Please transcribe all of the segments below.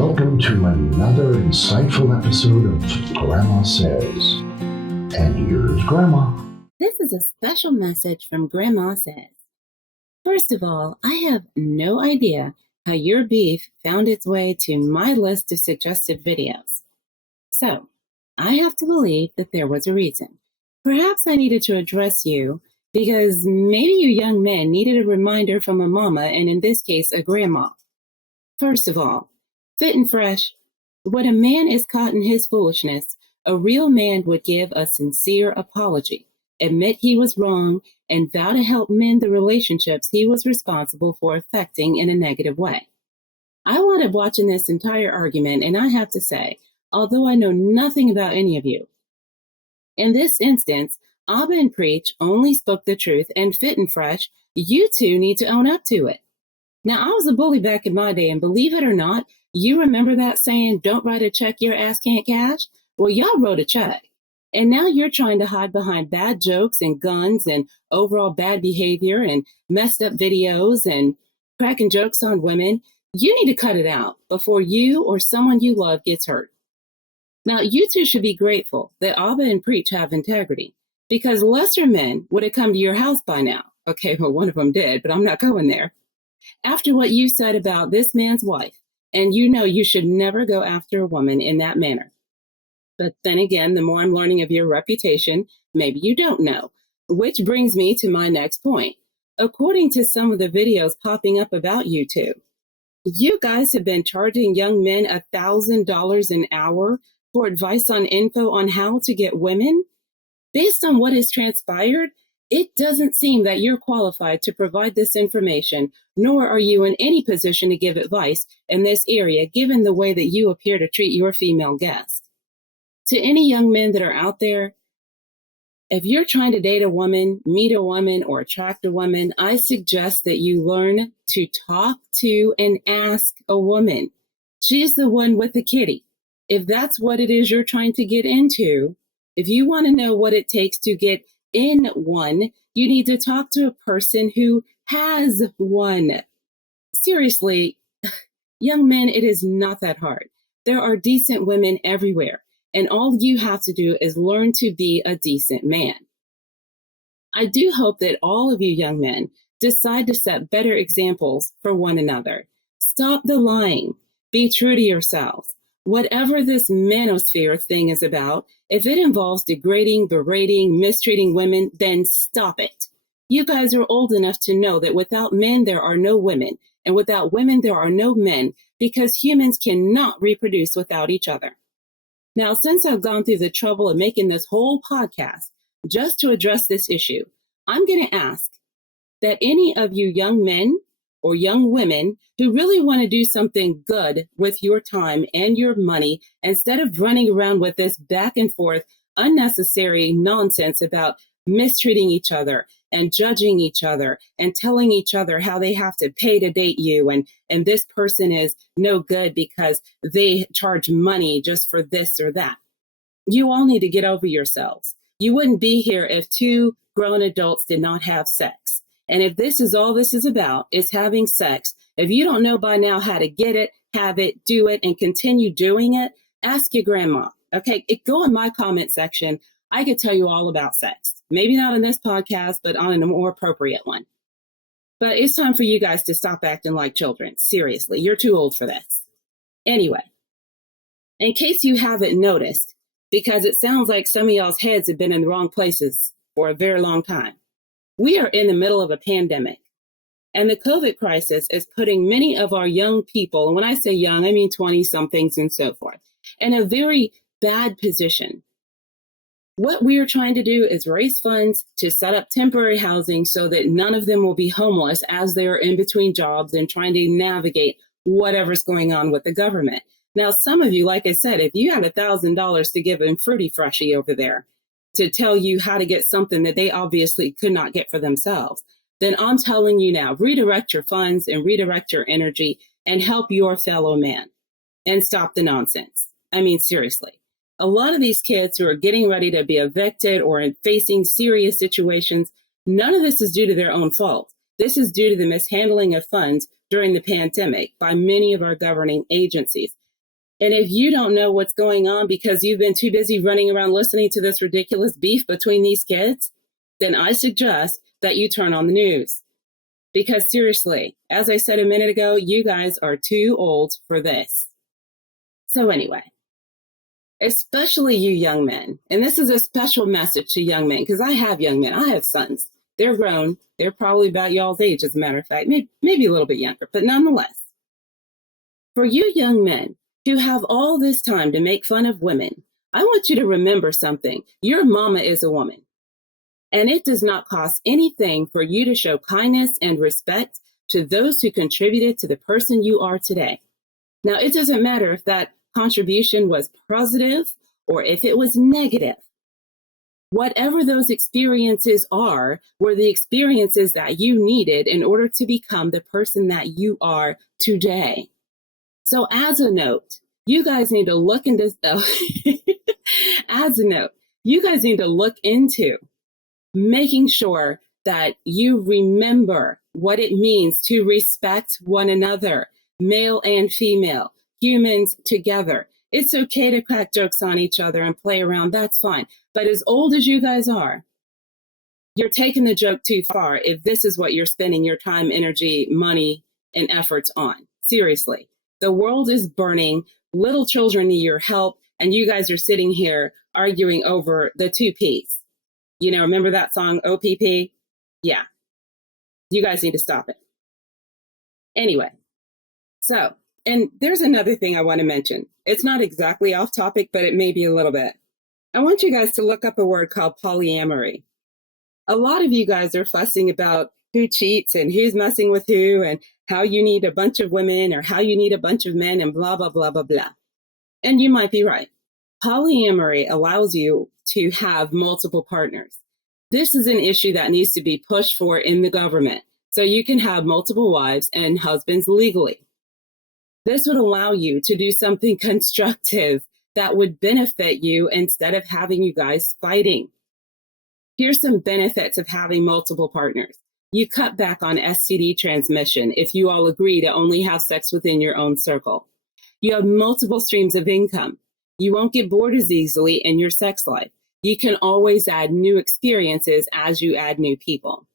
welcome to another insightful episode of Grandma Says. And here's Grandma. This is a special message from Grandma Says. First of all, I have no idea how your beef found its way to my list of suggested videos. So, I have to believe that there was a reason. Perhaps I needed to address you because maybe you young men needed a reminder from a mama, and in this case, a grandma. First of all, fit and fresh, when a man is caught in his foolishness, a real man would give a sincere apology, admit he was wrong, and vow to help mend the relationships he was responsible for affecting in a negative way. I wound up watching this entire argument, and I have to say, although I know nothing about any of you, in this instance, Abba and Preach only spoke the truth, and Fit and Fresh, you two need to own up to it. Now, I was a bully back in my day, and believe it or not, you remember that saying, don't write a check your ass can't cash? Well, y'all wrote a check. And now you're trying to hide behind bad jokes and guns and overall bad behavior and messed up videos and cracking jokes on women. You need to cut it out before you or someone you love gets hurt. Now, you two should be grateful that Abba and Preach have integrity, because lesser men would have come to your house by now. Okay, well, one of them did, but I'm not going there. After what you said about this man's wife, and you know you should never go after a woman in that manner. But then again, the more I'm learning of your reputation, maybe you don't know, which brings me to my next point. According to some of the videos popping up about you two, you guys have been charging young men $1,000 an hour for advice on info on how to get women? Based on what has transpired, it doesn't seem that you're qualified to provide this information, nor are you in any position to give advice in this area, given the way that you appear to treat your female guests. To any young men that are out there, if you're trying to date a woman, meet a woman, or attract a woman, I suggest that you learn to talk to and ask a woman. She's the one with the kitty. If that's what it is you're trying to get into, if you want to know what it takes to get in one, you need to talk to a person who has one. Seriously, young men, it is not that hard. There are decent women everywhere, and all you have to do is learn to be a decent man. I do hope that all of you young men decide to set better examples for one another. Stop the lying. Be true to yourselves. Whatever this manosphere thing is about, if it involves degrading, berating, mistreating women, then stop it. You guys are old enough to know that without men, there are no women, and without women, there are no men, because humans cannot reproduce without each other. Now, since I've gone through the trouble of making this whole podcast just to address this issue, I'm going to ask that any of you young men or young women who really want to do something good with your time and your money, instead of running around with this back and forth unnecessary nonsense about mistreating each other and judging each other and telling each other how they have to pay to date you, and this person is no good because they charge money just for this or that. You all need to get over yourselves. You wouldn't be here if two grown adults did not have sex. And if this is all this is about, is having sex, if you don't know by now how to get it, have it, do it, and continue doing it, ask your grandma. Okay, go in my comment section. I could tell you all about sex. Maybe not on this podcast, but on a more appropriate one. But it's time for you guys to stop acting like children. Seriously, you're too old for this. Anyway, in case you haven't noticed, because it sounds like some of y'all's heads have been in the wrong places for a very long time, we are in the middle of a pandemic, and the COVID crisis is putting many of our young people, and when I say young, I mean 20-somethings and so forth, in a very bad position. What we are trying to do is raise funds to set up temporary housing so that none of them will be homeless as they are in between jobs and trying to navigate whatever's going on with the government. Now, some of you, like I said, if you had $1,000 to give in Fruity Freshy over there, to tell you how to get something that they obviously could not get for themselves, then I'm telling you now, redirect your funds and redirect your energy and help your fellow man and stop the nonsense. I mean, seriously, a lot of these kids who are getting ready to be evicted or facing serious situations, none of this is due to their own fault. This is due to the mishandling of funds during the pandemic by many of our governing agencies. And if you don't know what's going on because you've been too busy running around listening to this ridiculous beef between these kids, then I suggest that you turn on the news. Because seriously, as I said a minute ago, you guys are too old for this. So anyway, especially you young men, and this is a special message to young men, because I have young men, I have sons. They're grown. They're probably about y'all's age, as a matter of fact, maybe a little bit younger, but nonetheless. For you young men who have all this time to make fun of women, I want you to remember something. Your mama is a woman. And it does not cost anything for you to show kindness and respect to those who contributed to the person you are today. Now, it doesn't matter if that contribution was positive or if it was negative. Whatever those experiences are, were the experiences that you needed in order to become the person that you are today. So as a note, you guys need to look into, you guys need to look into making sure that you remember what it means to respect one another, male and female, humans together. It's okay to crack jokes on each other and play around, that's fine. But as old as you guys are, you're taking the joke too far if this is what you're spending your time, energy, money, and efforts on. Seriously, the world is burning, little children need your help, and you guys are sitting here arguing over the 2 Ps. You know, remember that song, OPP? Yeah. You guys need to stop it. Anyway, so, and there's another thing I want to mention. It's not exactly off topic, but it may be a little bit. I want you guys to look up a word called polyamory. A lot of you guys are fussing about who cheats and who's messing with who and how you need a bunch of women or how you need a bunch of men and blah, blah, blah, blah, blah. And you might be right. Polyamory allows you to have multiple partners. This is an issue that needs to be pushed for in the government, so you can have multiple wives and husbands legally. This would allow you to do something constructive that would benefit you instead of having you guys fighting. Here's some benefits of having multiple partners. You cut back on STD transmission if you all agree to only have sex within your own circle. You have multiple streams of income. You won't get bored as easily in your sex life. You can always add new experiences as you add new people.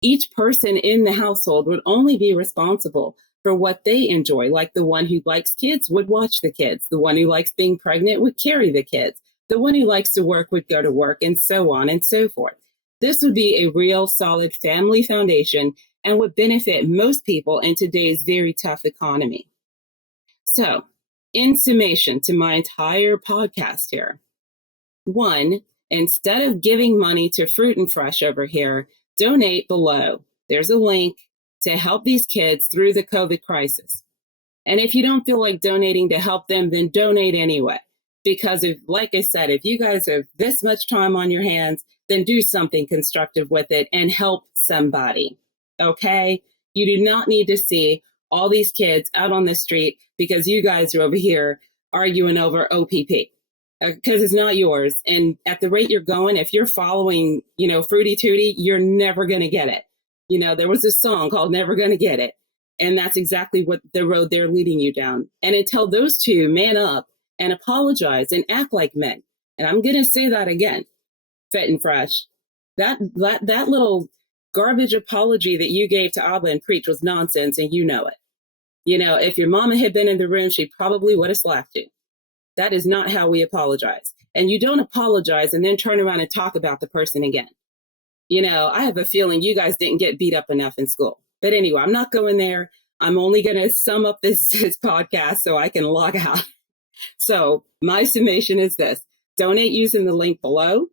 Each person in the household would only be responsible for what they enjoy, like the one who likes kids would watch the kids, the one who likes being pregnant would carry the kids, the one who likes to work would go to work, and so on and so forth. This would be a real solid family foundation and would benefit most people in today's very tough economy. So, in summation to my entire podcast here, 1, instead of giving money to Fruit and Fresh over here, donate below. There's a link to help these kids through the COVID crisis. And if you don't feel like donating to help them, then donate anyway. Because if, like I said, if you guys have this much time on your hands, then do something constructive with it and help somebody. Okay? You do not need to see all these kids out on the street because you guys are over here arguing over OPP. Because it's not yours. And at the rate you're going, if you're following, Fruity Tooty, you're never going to get it. There was a song called Never Gonna Get It. And that's exactly what the road they're leading you down. And until those two man up and apologize and act like men. And I'm going to say that again, Fit and Fresh. That little garbage apology that you gave to Abba and Preach was nonsense, and you know it. If your mama had been in the room, she probably would have slapped you. That is not how we apologize. And you don't apologize and then turn around and talk about the person again. I have a feeling you guys didn't get beat up enough in school. But anyway, I'm not going there. I'm only going to sum up this podcast so I can log out. So my summation is this: donate using the link below.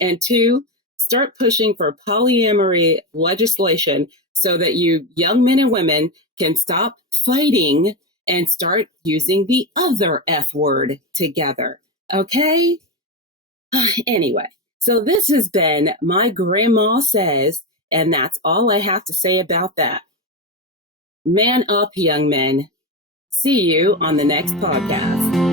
And 2, start pushing for polyamory legislation so that you young men and women can stop fighting and start using the other F word together. Okay? Anyway, so this has been My Grandma Says, and that's all I have to say about that. Man up, young men. See you on the next podcast.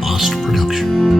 Lost Production.